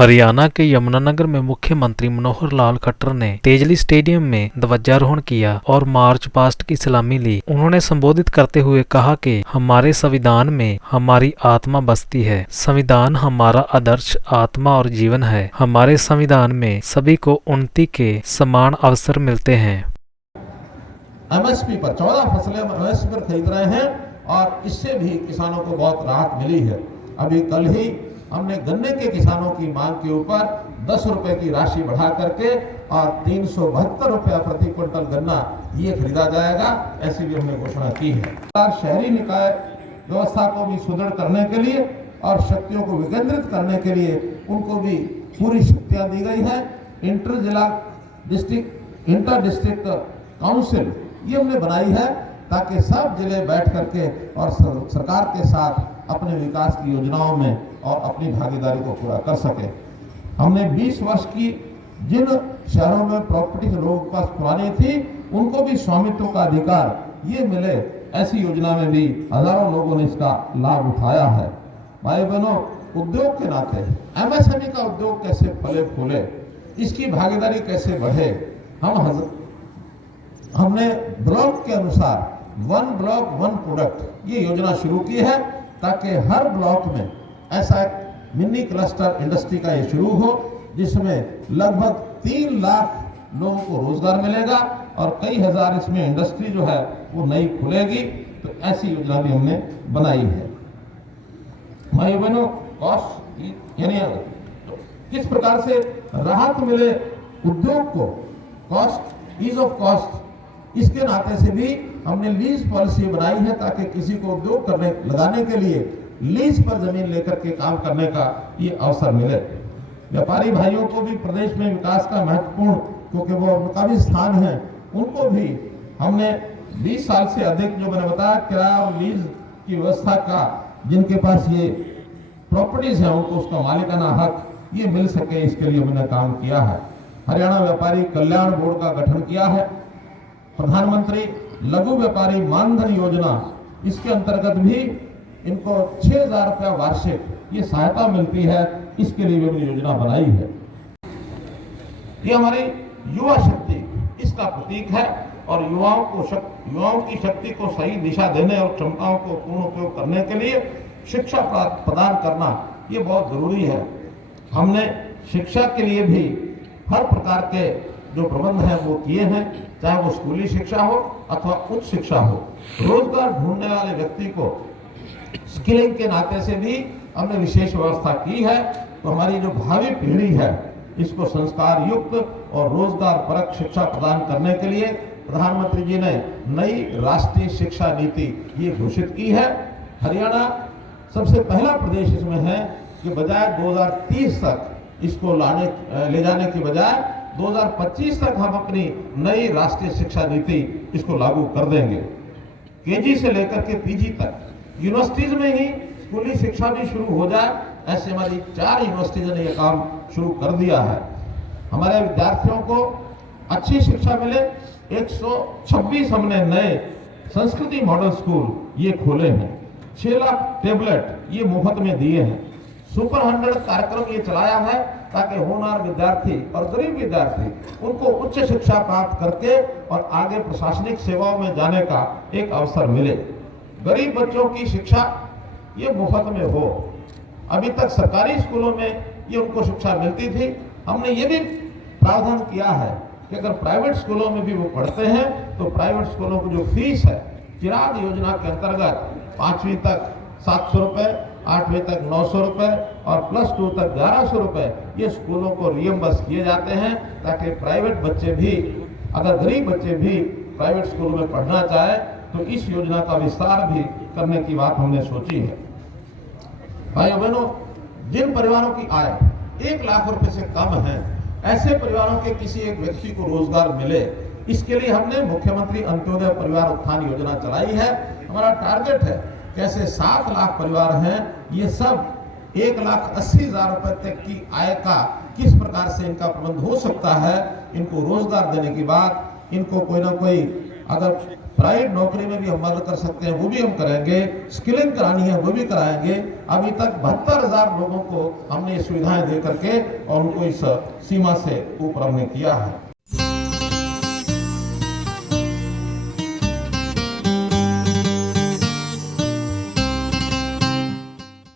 हरियाणा के यमुनानगर में मुख्यमंत्री मनोहर लाल खट्टर ने तेजली स्टेडियम में ध्वजारोहण किया और मार्च पास्ट की सलामी ली। उन्होंने संबोधित करते हुए कहा कि हमारे संविधान में हमारी आत्मा बसती है। संविधान हमारा आदर्श आत्मा और जीवन है। हमारे संविधान में सभी को उन्नति के समान अवसर मिलते हैं। एमएसपी पर 14 फसलें एमएसपी पर खरीद रहे हैं और इससे भी किसानों को बहुत राहत मिली है। अभी कल ही हमने गन्ने के किसानों की मांग के ऊपर 10 रुपए की राशि बढ़ा करके और 372 रुपया प्रति क्विंटल गन्ना ये खरीदा जाएगा, ऐसी भी हमने घोषणा की है। शहरी निकाय व्यवस्था को भी सुदृढ़ करने के लिए और शक्तियों को विकेंद्रित करने के लिए उनको भी पूरी शक्तियां दी गई है। इंटर जिला इंटर डिस्ट्रिक्ट काउंसिल ये हमने बनाई है ताकि सब जिले बैठ करके और सरकार के साथ अपने विकास की योजनाओं में और अपनी भागीदारी को पूरा कर सके। हमने 20 वर्ष की जिन शहरों में प्रॉपर्टी लोगों के पास पुरानी थी उनको भी स्वामित्व का अधिकार ये मिले, ऐसी योजना में भी हजारों लोगों ने इसका लाभ उठाया है। भाई बहनों, उद्योग के नाते एमएसएमई का उद्योग कैसे फले फूले, इसकी भागीदारी कैसे बढ़े, हमने ब्लॉक के अनुसार 1 ब्लॉक 1 प्रोडक्ट ये योजना शुरू की है ताकि हर ब्लॉक में ऐसा एक मिनी क्लस्टर इंडस्ट्री का ये शुरू हो जिसमें लगभग 3 लाख लोगों को रोजगार मिलेगा और कई हजार इसमें इंडस्ट्री जो है वो नई खुलेगी। तो ऐसी योजना भी हमने बनाई है। भाई बहनों, कॉस्ट यानी किस प्रकार से राहत मिले उद्योग को, कॉस्ट ईज ऑफ कॉस्ट, इसके नाते से भी हमने लीज पॉलिसी बनाई है ताकि किसी को उद्योग लगाने के लिए लीज पर जमीन लेकर के काम करने का ये अवसर मिले। व्यापारी भाइयों को भी प्रदेश में विकास का महत्वपूर्ण, क्योंकि वो उनका भी स्थान है, उनको भी हमने 20 साल से अधिक जो मैंने बताया किराया और लीज की व्यवस्था का, जिनके पास ये प्रॉपर्टीज है उनको उसका मालिकाना हक ये मिल सके, इसके लिए हमने काम किया है। हरियाणा व्यापारी कल्याण बोर्ड का गठन किया है। प्रधानमंत्री लघु व्यापारी मानधन योजना, इसके अंतर्गत भी इनको 6,000 रुपया वार्षिक ये सहायता मिलती है, इसके लिए भी हमने योजना बनाई है। ये हमारी युवा शक्ति इसका प्रतीक है और युवाओं की शक्ति को सही दिशा देने और क्षमताओं को पूर्ण उपयोग करने के लिए शिक्षा प्रदान करना ये बहुत जरूरी है। हमने शिक्षा के लिए भी हर प्रकार के जो प्रबंध हैं वो किए हैं, चाहे वो स्कूली शिक्षा हो अथवा उच्च शिक्षा हो। रोजगार ढूंढने वाले व्यक्ति को स्किलिंग के नाते से भी हमने विशेष व्यवस्था की है। तो हमारी जो भावी पीढ़ी है इसको संस्कार युक्त और रोजगार परक शिक्षा प्रदान करने के लिए प्रधानमंत्री जी ने नई राष्ट्रीय शिक्षा नीति ये घोषित की है। हरियाणा सबसे पहला प्रदेश इसमें है कि बजाय 2030 तक इसको ले जाने की बजाय 2025 तक हम अपनी नई राष्ट्रीय शिक्षा नीति इसको लागू कर देंगे। केजी से लेकर के पीजी तक यूनिवर्सिटीज में ही स्कूली शिक्षा भी शुरू हो जाए, ऐसे हमारी 4 यूनिवर्सिटीज ने यह काम शुरू कर दिया है। हमारे विद्यार्थियों को अच्छी शिक्षा मिले, 126 हमने नए संस्कृति मॉडल स्कूल ये खोले हैं। 6 लाख टेबलेट ये मुफ्त में दिए हैं। सुपर 100 कार्यक्रम ये चलाया है ताकि होनहार विद्यार्थी और गरीब विद्यार्थी उनको उच्च शिक्षा प्राप्त करके और आगे प्रशासनिक सेवाओं में जाने का एक अवसर मिले। गरीब बच्चों की शिक्षा ये मुफ्त में हो। अभी तक सरकारी स्कूलों में ये उनको शिक्षा मिलती थी। हमने ये भी प्रावधान किया है कि अगर प्राइवेट स्कूलों में भी वो पढ़ते हैं तो प्राइवेट स्कूलों की जो फीस है चिराग योजना के अंतर्गत 5वीं तक 700 रुपए, 8वीं तक 900 रुपए और +2 तक 1100 रुपए ये स्कूलों को रियम्बर्स किए जाते हैं ताकि प्राइवेट बच्चे भी, अगर गरीब बच्चे भी प्राइवेट स्कूलों में पढ़ना चाहे तो इस योजना का विस्तार भी करने की बात हमने सोची है। भाइयों बहनों, जिन परिवारों की आय 1 लाख रुपए से कम है, ऐसे परिवारों के किसी एक व्यक्ति को रोजगार मिले, इसके लिए हमने मुख्यमंत्री अंत्योदय परिवार उत्थान योजना चलाई है। हमारा टारगेट है कैसे 7 लाख परिवार हैं, ये सब 1,80,000 रुपए तक की आय का किस प्रकार से इनका प्रबंध हो सकता है। इनको रोजगार देने के बाद इनको कोई ना कोई अगर प्राइवेट नौकरी में भी हम मदद कर सकते हैं वो भी हम करेंगे, स्किलिंग करानी है वो भी कराएंगे। अभी तक 72,000 लोगों को हमने ये सुविधाएं दे करके और उनको इस सीमा से ऊपर हमने किया है।